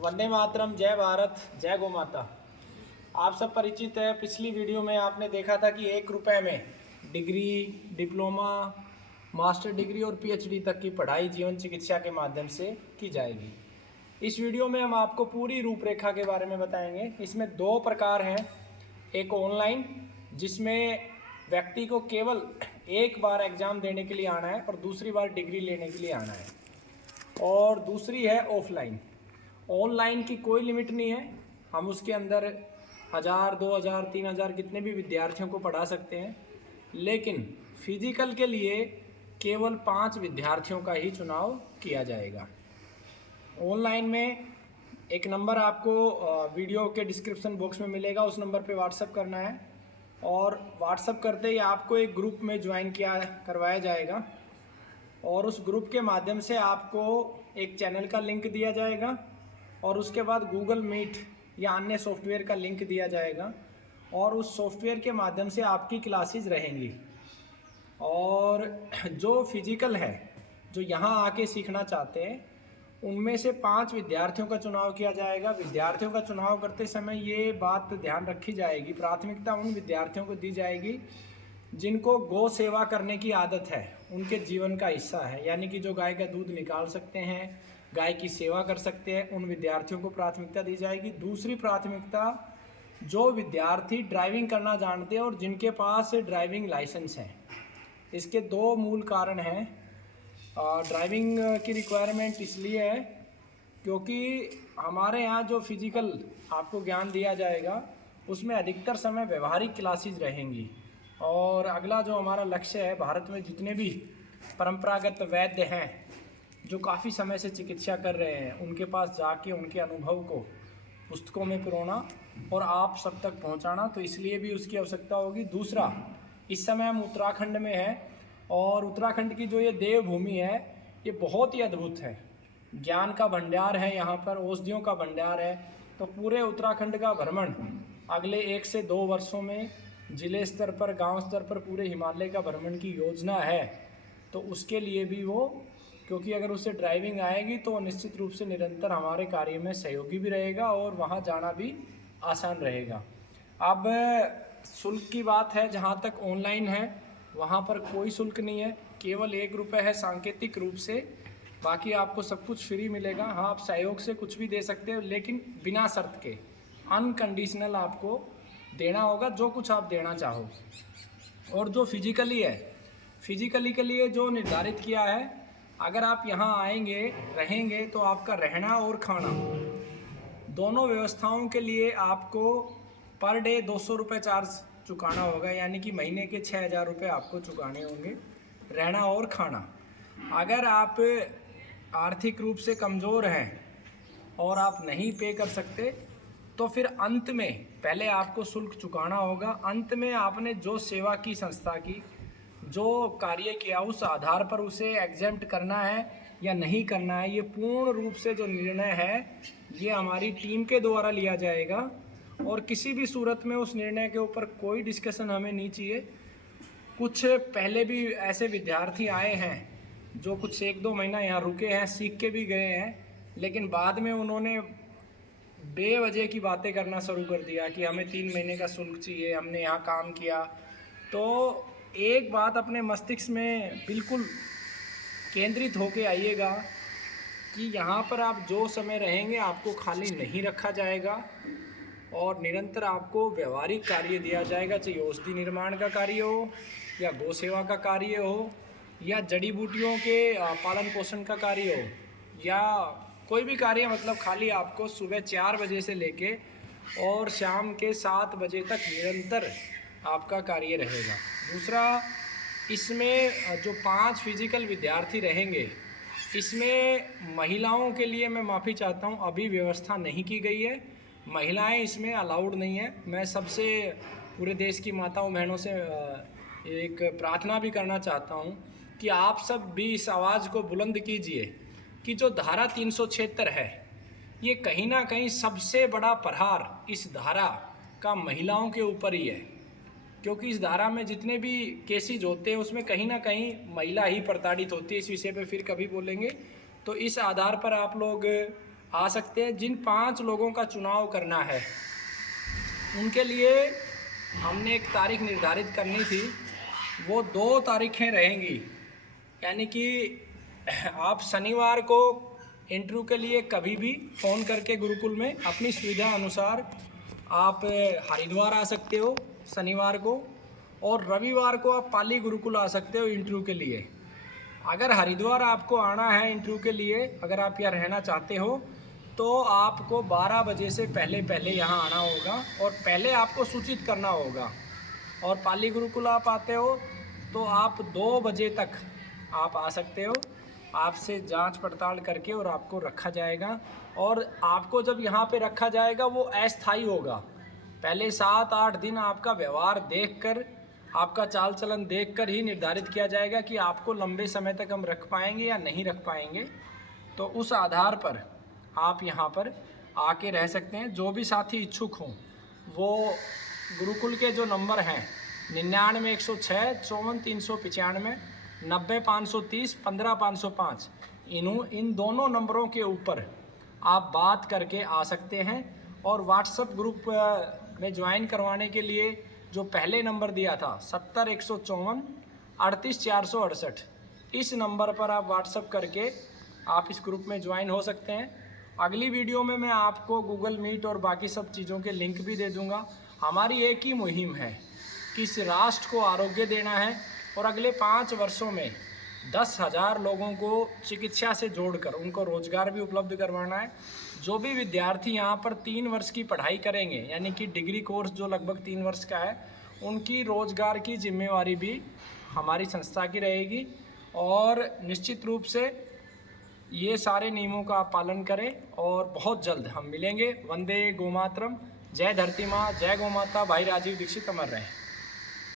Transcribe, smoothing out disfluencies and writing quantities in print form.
वंदे मातरम, जय भारत, जय गौ माता। आप सब परिचित है, पिछली वीडियो में आपने देखा था कि 1 रुपये में डिग्री, डिप्लोमा, मास्टर डिग्री और पीएचडी तक की पढ़ाई जीवन चिकित्सा के माध्यम से की जाएगी। इस वीडियो में हम आपको पूरी रूपरेखा के बारे में बताएंगे। इसमें 2 प्रकार हैं, एक ऑनलाइन जिसमें व्यक्ति को केवल एक बार एग्ज़ाम देने के लिए आना है और दूसरी बार डिग्री लेने के लिए आना है, और दूसरी है ऑफलाइन। ऑनलाइन की कोई लिमिट नहीं है, हम उसके अंदर 1000, 2000, 3000 कितने भी विद्यार्थियों को पढ़ा सकते हैं, लेकिन फिजिकल के लिए केवल 5 विद्यार्थियों का ही चुनाव किया जाएगा। ऑनलाइन में एक नंबर आपको वीडियो के डिस्क्रिप्शन बॉक्स में मिलेगा, उस नंबर पे व्हाट्सअप करना है और व्हाट्सअप करते ही आपको एक ग्रुप में ज्वाइन करवाया जाएगा और उस ग्रुप के माध्यम से आपको एक चैनल का लिंक दिया जाएगा और उसके बाद गूगल मीट या अन्य सॉफ्टवेयर का लिंक दिया जाएगा और उस सॉफ्टवेयर के माध्यम से आपकी क्लासेस रहेंगी। और जो फिजिकल है, जो यहाँ आके सीखना चाहते हैं, उनमें से 5 विद्यार्थियों का चुनाव किया जाएगा। विद्यार्थियों का चुनाव करते समय ये बात ध्यान रखी जाएगी, प्राथमिकता उन विद्यार्थियों को दी जाएगी जिनको गौ सेवा करने की आदत है, उनके जीवन का हिस्सा है, यानी कि जो गाय का दूध निकाल सकते हैं, गाय की सेवा कर सकते हैं, उन विद्यार्थियों को प्राथमिकता दी जाएगी। दूसरी प्राथमिकता जो विद्यार्थी ड्राइविंग करना जानते हैं और जिनके पास ड्राइविंग लाइसेंस है। इसके 2 मूल कारण हैं। ड्राइविंग की रिक्वायरमेंट इसलिए है क्योंकि हमारे यहाँ जो फिजिकल आपको ज्ञान दिया जाएगा उसमें अधिकतर समय व्यवहारिक क्लासेस रहेंगी। और अगला जो हमारा लक्ष्य है, भारत में जितने भी परंपरागत वैद्य हैं जो काफ़ी समय से चिकित्सा कर रहे हैं, उनके पास जाके उनके अनुभव को पुस्तकों में पिरोना और आप सब तक पहुंचाना, तो इसलिए भी उसकी आवश्यकता होगी। दूसरा, इस समय हम उत्तराखंड में हैं और उत्तराखंड की जो ये देवभूमि है ये बहुत ही अद्भुत है। ज्ञान का भंडार है, यहाँ पर औषधियों का भंडार है। तो पूरे उत्तराखंड का भ्रमण अगले 1 से 2 वर्षों में जिले स्तर पर, गांव स्तर पर पूरे हिमालय का भ्रमण की योजना है। तो उसके लिए भी वो, क्योंकि अगर उसे ड्राइविंग आएगी तो निश्चित रूप से निरंतर हमारे कार्य में सहयोगी भी रहेगा और वहाँ जाना भी आसान रहेगा। अब शुल्क की बात है, जहाँ तक ऑनलाइन है वहाँ पर कोई शुल्क नहीं है, केवल 1 रुपये है सांकेतिक रूप से, बाकी आपको सब कुछ फ्री मिलेगा। हाँ, आप सहयोग से कुछ भी दे सकते हो, लेकिन बिना शर्त के, अनकंडीशनल आपको देना होगा जो कुछ आप देना चाहो। और जो फिजिकली है, फिजिकली के लिए जो निर्धारित किया है, अगर आप यहाँ आएंगे, रहेंगे, तो आपका रहना और खाना दोनों व्यवस्थाओं के लिए आपको पर डे 200 रुपये चार्ज चुकाना होगा, यानी कि महीने के 6000 रुपये आपको चुकाने होंगे, रहना और खाना। अगर आप आर्थिक रूप से कमज़ोर हैं और आप नहीं पे कर सकते तो फिर अंत में पहले आपको शुल्क चुकाना होगा। अंत में आपने जो सेवा की संस्था की, जो कार्य किया, उस आधार पर उसे एग्जेम्प्ट करना है या नहीं करना है, ये पूर्ण रूप से जो निर्णय है ये हमारी टीम के द्वारा लिया जाएगा और किसी भी सूरत में उस निर्णय के ऊपर कोई डिस्कशन हमें नहीं चाहिए। कुछ पहले भी ऐसे विद्यार्थी आए हैं जो कुछ 1-2 महीना यहाँ रुके हैं, सीख के भी गए हैं, लेकिन बाद में उन्होंने बेवजह की बातें करना शुरू कर दिया कि हमें 3 महीने का शुल्क चाहिए, हमने यहाँ काम किया। तो एक बात अपने मस्तिष्क में बिल्कुल केंद्रित होके आइएगा कि यहाँ पर आप जो समय रहेंगे आपको खाली नहीं रखा जाएगा और निरंतर आपको व्यवहारिक कार्य दिया जाएगा, चाहे औषधि निर्माण का कार्य हो या गौ सेवा का कार्य हो या जड़ी बूटियों के पालन पोषण का कार्य हो या कोई भी कार्य। मतलब खाली आपको सुबह 4 बजे से लेके और शाम के 7 बजे तक निरंतर आपका कार्य रहेगा। दूसरा, इसमें जो 5 फिजिकल विद्यार्थी रहेंगे, इसमें महिलाओं के लिए मैं माफ़ी चाहता हूँ, अभी व्यवस्था नहीं की गई है, महिलाएं इसमें अलाउड नहीं है। मैं सबसे, पूरे देश की माताओं बहनों से एक प्रार्थना भी करना चाहता हूँ कि आप सब भी इस आवाज़ को बुलंद कीजिए कि जो धारा 376 है, ये कहीं ना कहीं सबसे बड़ा प्रहार इस धारा का महिलाओं के ऊपर ही है, क्योंकि इस धारा में जितने भी केसेज होते हैं उसमें कहीं ना कहीं महिला ही प्रताड़ित होती है। इस विषय पे फिर कभी बोलेंगे। तो इस आधार पर आप लोग आ सकते हैं। जिन 5 लोगों का चुनाव करना है उनके लिए हमने एक तारीख निर्धारित करनी थी, वो 2 तारीखें रहेंगी। यानी कि आप शनिवार को इंटरव्यू के लिए कभी भी फ़ोन करके गुरुकुल में अपनी सुविधा अनुसार आप हरिद्वार आ सकते हो शनिवार को, और रविवार को आप पाली गुरुकुल आ सकते हो इंटरव्यू के लिए। अगर हरिद्वार आपको आना है इंटरव्यू के लिए, अगर आप यहाँ रहना चाहते हो तो आपको 12 बजे से पहले पहले यहाँ आना होगा और पहले आपको सूचित करना होगा। और पाली गुरुकुल आप आते हो तो आप 2 बजे तक आप आ सकते हो, आपसे जांच पड़ताल करके और आपको रखा जाएगा। और आपको जब यहाँ पे रखा जाएगा वो अस्थायी होगा। पहले 7-8 दिन आपका व्यवहार देखकर, आपका चाल चलन देखकर ही निर्धारित किया जाएगा कि आपको लंबे समय तक हम रख पाएंगे या नहीं रख पाएंगे। तो उस आधार पर आप यहाँ पर आके रह सकते हैं। जो भी साथी इच्छुक हों वो गुरुकुल के जो नंबर हैं 99 106 54 395, 90 530 15 505, इन दोनों नंबरों के ऊपर आप बात करके आ सकते हैं। और व्हाट्सएप ग्रुप में ज्वाइन करवाने के लिए जो पहले नंबर दिया था 70 154 38 468, इस नंबर पर आप व्हाट्सएप करके आप इस ग्रुप में ज्वाइन हो सकते हैं। अगली वीडियो में मैं आपको गूगल मीट और बाकी सब चीज़ों के लिंक भी दे दूंगा। हमारी एक ही मुहिम है कि इस राष्ट्र को आरोग्य देना है और अगले 5 वर्षों में 10,000 लोगों को चिकित्सा से जोड़कर उनको रोजगार भी उपलब्ध करवाना है। जो भी विद्यार्थी यहाँ पर 3 वर्ष की पढ़ाई करेंगे, यानी कि डिग्री कोर्स जो लगभग 3 वर्ष का है, उनकी रोजगार की जिम्मेवारी भी हमारी संस्था की रहेगी। और निश्चित रूप से ये सारे नियमों का आप पालन करें और बहुत जल्द हम मिलेंगे। वंदे गोमातरम, जय धरती माँ, जय गौ माता। भाई राजीव दीक्षित अमर रहें।